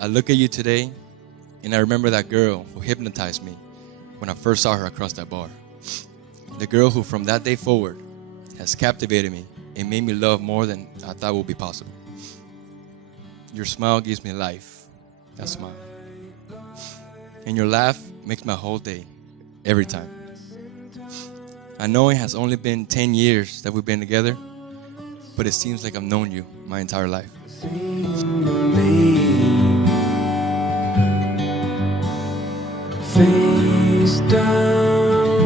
I look at you today, and I remember that girl who hypnotized me when I first saw her across that bar. The girl who from that day forward has captivated me and made me love more than I thought would be possible. Your smile gives me life. That smile. And your laugh makes my whole day, every time. I know it has only been 10 years that we've been together, but it seems like I've known you my entire life. Face down,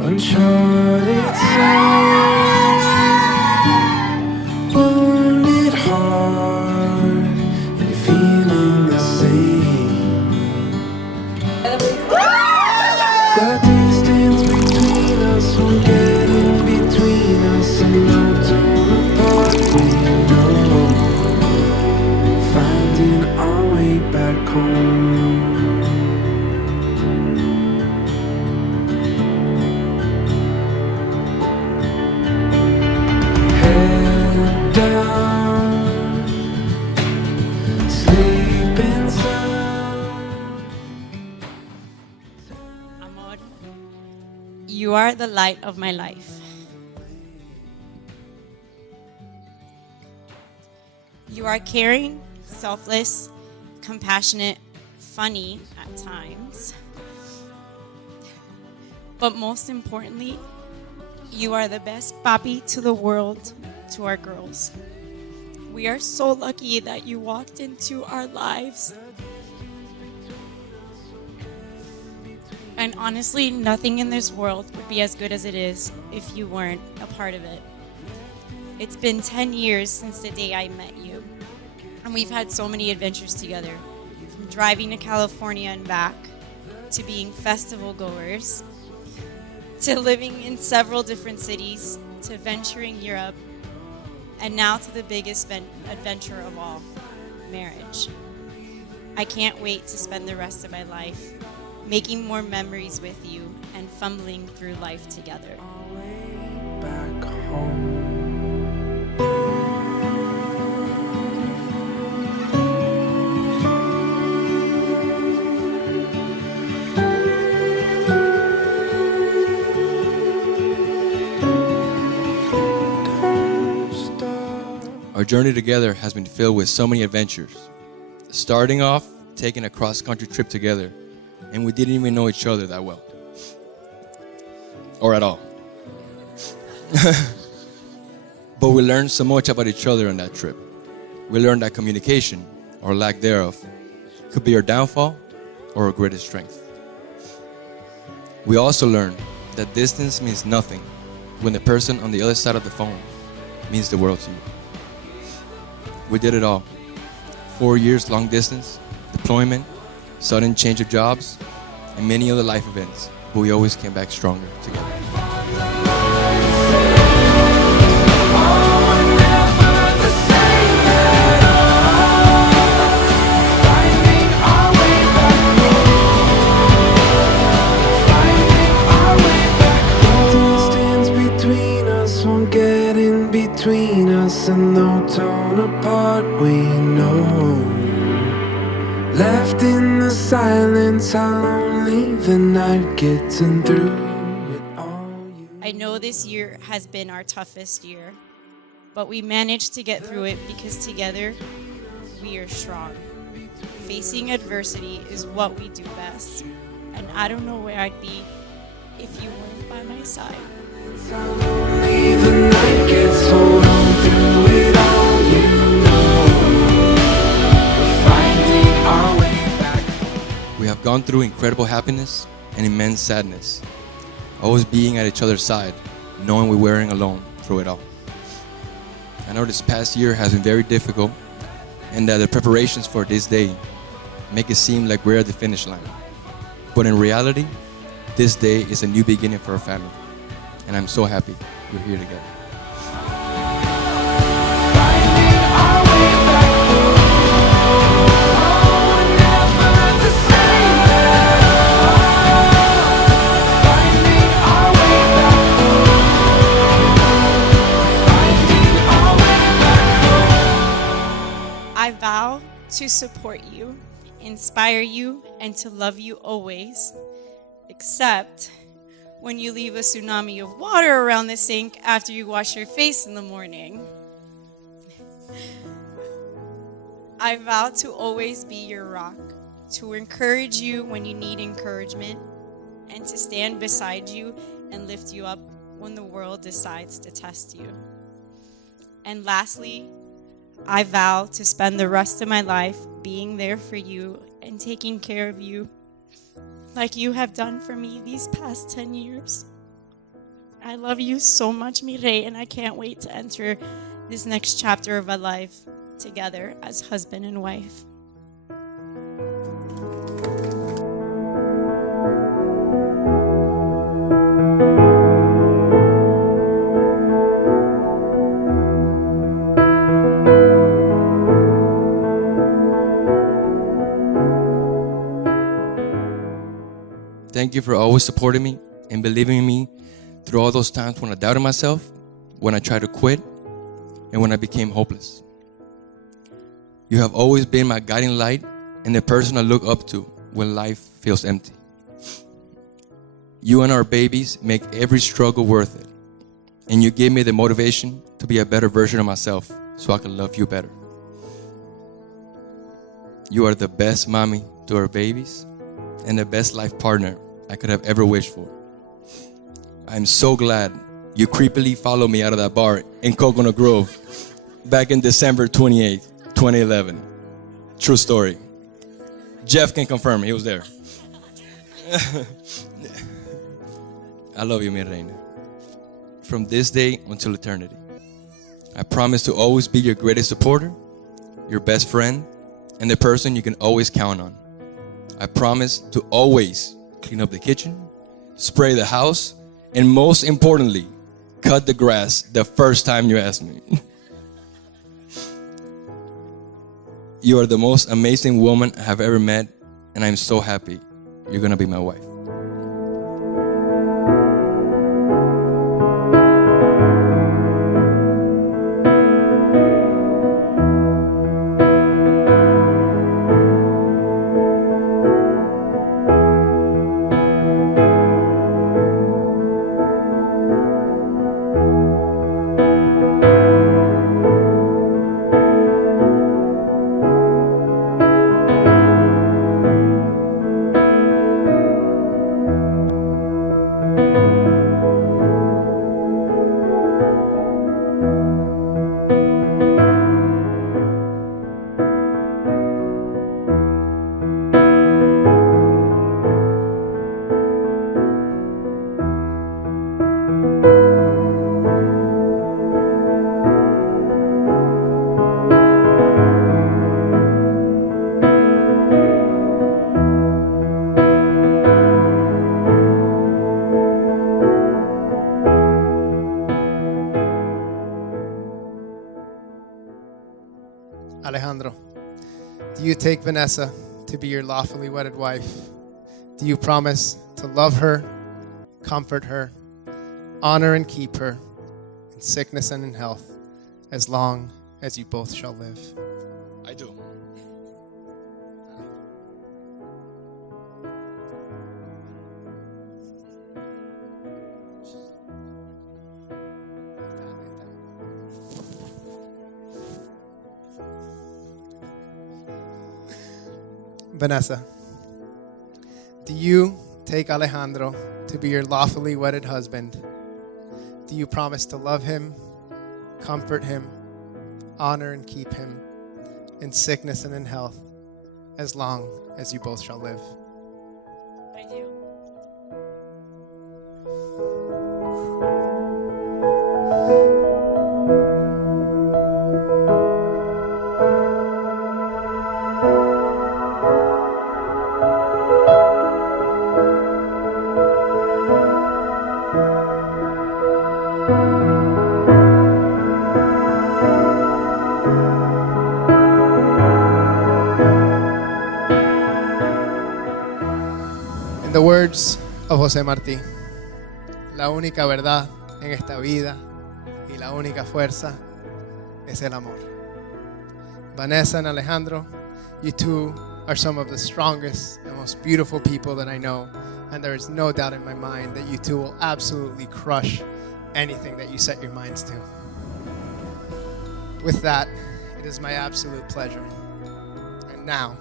uncharted sound, wounded heart, and you're feeling the same. The distance between us won't get in between us, and no torn apart we know, finding our way back home. Amor, you are the light of my life. You are caring, selfless, compassionate, funny at times. But most importantly, you are the best papi to the world, to our girls. We are so lucky that you walked into our lives. And honestly, nothing in this world would be as good as it is if you weren't a part of it. It's been 10 years since the day I met you, and we've had so many adventures together, from driving to California and back, to being festival goers, to living in several different cities, to venturing Europe, and now to the biggest adventure of all, marriage. I can't wait to spend the rest of my life making more memories with you and fumbling through life together. Back home. Our journey together has been filled with so many adventures. Starting off, taking a cross-country trip together, and we didn't even know each other that well. Or at all. But we learned so much about each other on that trip. We learned that communication, or lack thereof, could be our downfall or our greatest strength. We also learned that distance means nothing when the person on the other side of the phone means the world to you. We did it all. 4 years long distance, deployment, sudden change of jobs, and many other life events, but we always came back stronger together. Between us and no torn apart we know, left in the silence how lonely the night getting through it all. I know this year has been our toughest year, but we managed to get through it because together we are strong. Facing adversity is what we do best, and I don't know where I'd be if you weren't by my side. The night gets hold on through it all, you know, finding our way back. We have gone through incredible happiness and immense sadness, always being at each other's side, knowing we weren't alone through it all. I know this past year has been very difficult, and that the preparations for this day make it seem like we're at the finish line. But in reality, this day is a new beginning for our family, and I'm so happy we're here together. I vow to support you, inspire you, and to love you always, except when you leave a tsunami of water around the sink after you wash your face in the morning. I vow to always be your rock, to encourage you when you need encouragement, and to stand beside you and lift you up when the world decides to test you. And lastly, I vow to spend the rest of my life being there for you and taking care of you like you have done for me these past 10 years. I love you so much, mi rey, and I can't wait to enter this next chapter of our life together as husband and wife. Thank you for always supporting me and believing in me through all those times when I doubted myself, when I tried to quit, and when I became hopeless. You have always been my guiding light and the person I look up to when life feels empty. You and our babies make every struggle worth it, and you give me the motivation to be a better version of myself so I can love you better. You are the best mommy to our babies and the best life partner I could have ever wished for. I'm so glad you creepily followed me out of that bar in Coconut Grove back in December 28th, 2011. True story. Jeff can confirm, he was there. I love you, mi reina. From this day until eternity. I promise to always be your greatest supporter, your best friend, and the person you can always count on. I promise to always clean up the kitchen, spray the house, and most importantly, cut the grass the first time you ask me. You are the most amazing woman I have ever met, and I'm so happy you're gonna be my wife. Alejandro, do you take Venessa to be your lawfully wedded wife? Do you promise to love her, comfort her, honor and keep her in sickness and in health, as long as you both shall live? I do. Venessa, do you take Alejandro to be your lawfully wedded husband? Do you promise to love him, comfort him, honor and keep him in sickness and in health, as long as you both shall live? I do. In the words of José Martí, la única verdad en esta vida y la única fuerza es el amor. Vanessa and Alejandro, You two are some of the strongest and most beautiful people that I know, and there is no doubt in my mind that you two will absolutely crush anything that you set your minds to. With that, it is my absolute pleasure. And now,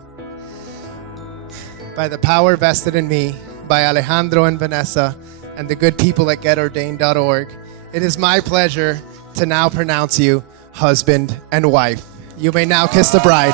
by the power vested in me by Alejandro and Venessa and the good people at getordained.org, it is my pleasure to now pronounce you husband and wife. You may now kiss the bride.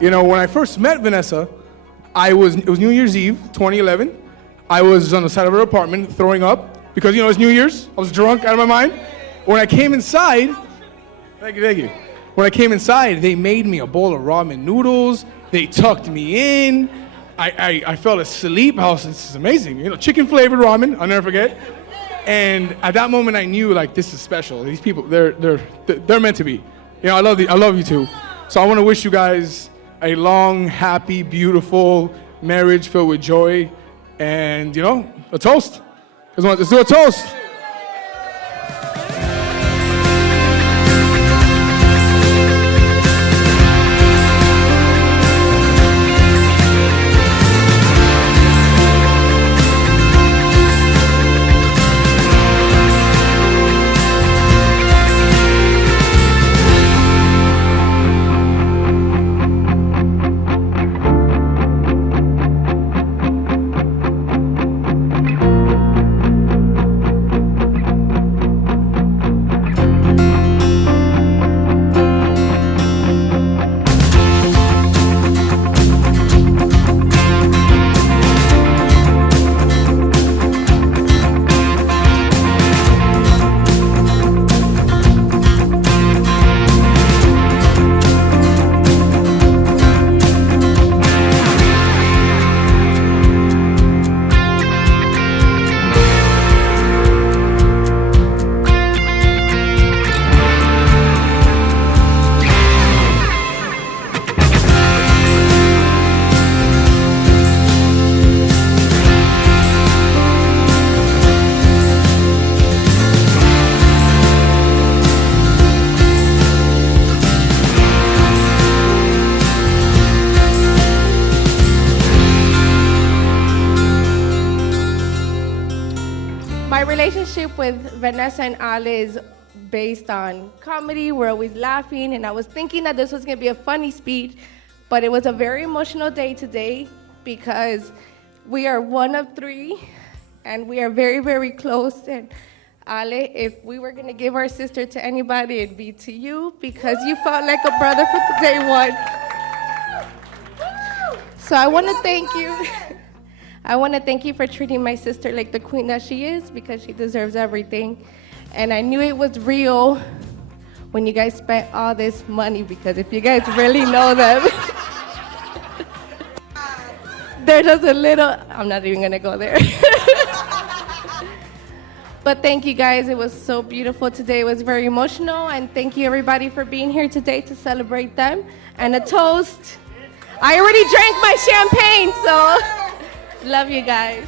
You know, when I first met Venessa, it was New Year's Eve, 2011. I was on the side of her apartment throwing up because, you know, it's New Year's. I was drunk out of my mind. When I came inside, thank you. When I came inside, they made me a bowl of ramen noodles. They tucked me in. I fell asleep. This is amazing. You know, chicken flavored ramen, I'll never forget. And at that moment, I knew, like, this is special. These people, they're meant to be. You know, I love you two. So I want to wish you guys a long, happy, beautiful marriage filled with joy. And, you know, a toast. Let's do a toast. My relationship with Venessa and Ale is based on comedy. We're always laughing, and I was thinking that this was going to be a funny speech, but it was a very emotional day today because we are one of three, and we are very, very close. And Ale, if we were going to give our sister to anybody, it'd be to you because you felt like a brother from day one. So I want to thank you. I want to thank you for treating my sister like the queen that she is, because she deserves everything. And I knew it was real when you guys spent all this money, because if you guys really know them, they're just a little, I'm not even gonna go there. But thank you guys, it was so beautiful today. It was very emotional, and thank you everybody for being here today to celebrate them. And a toast. I already drank my champagne, so love you guys.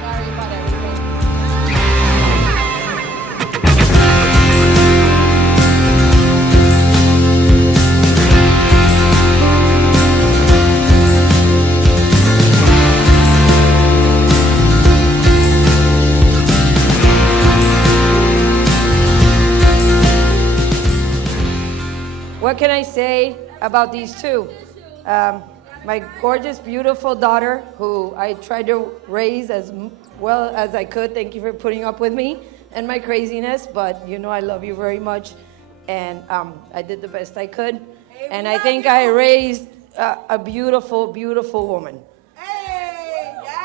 Sorry about everything. What can I say about these two? My gorgeous, beautiful daughter, who I tried to raise as well as I could. Thank you for putting up with me and my craziness, but you know I love you very much, and I did the best I could. And I think I raised a beautiful, beautiful woman.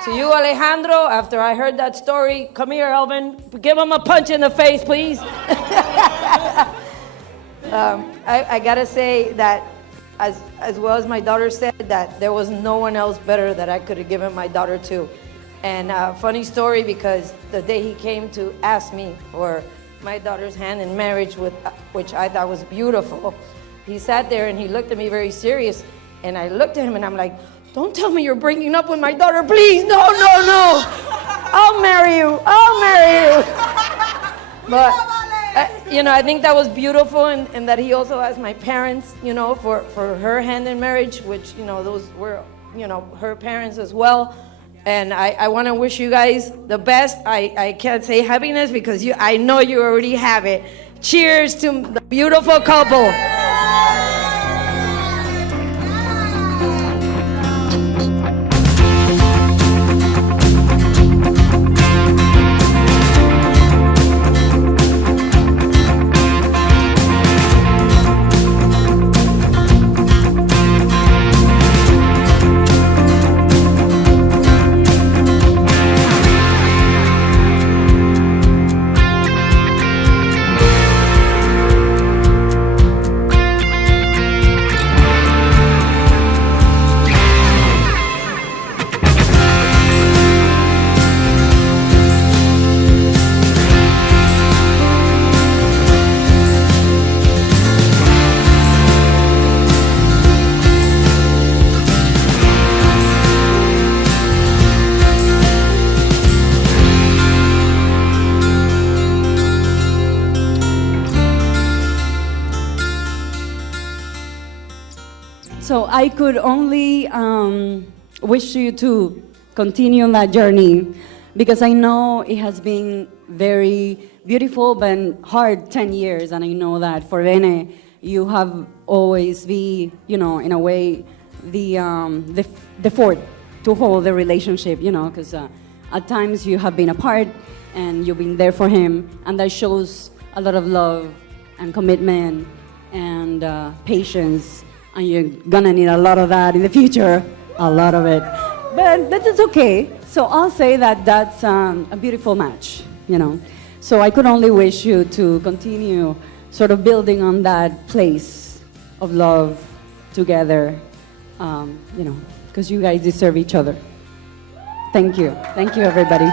To you, Alejandro, after I heard that story, come here, Elvin. Give him a punch in the face, please. I gotta say that, as well as my daughter said, that there was no one else better that I could have given my daughter to. And funny story, because the day he came to ask me for my daughter's hand in marriage, which I thought was beautiful, he sat there and he looked at me very serious, and I looked at him and I'm like, don't tell me you're breaking up with my daughter, please. No, no, no. I'll marry you. I'll marry you. But I think that was beautiful, and that he also asked my parents, for her hand in marriage, which, those were, her parents as well. And I want to wish you guys the best. I can't say happiness because I know you already have it. Cheers to the beautiful couple. So I could only wish you to continue on that journey, because I know it has been very beautiful but hard 10 years, and I know that for Vene, you have always been, in a way, the fort to hold the relationship, because at times you have been apart and you've been there for him, and that shows a lot of love and commitment and patience. And you're gonna need a lot of that in the future, a lot of it. But that is okay. So I'll say that that's a beautiful match, So I could only wish you to continue sort of building on that place of love together, because you guys deserve each other. Thank you. Thank you, everybody.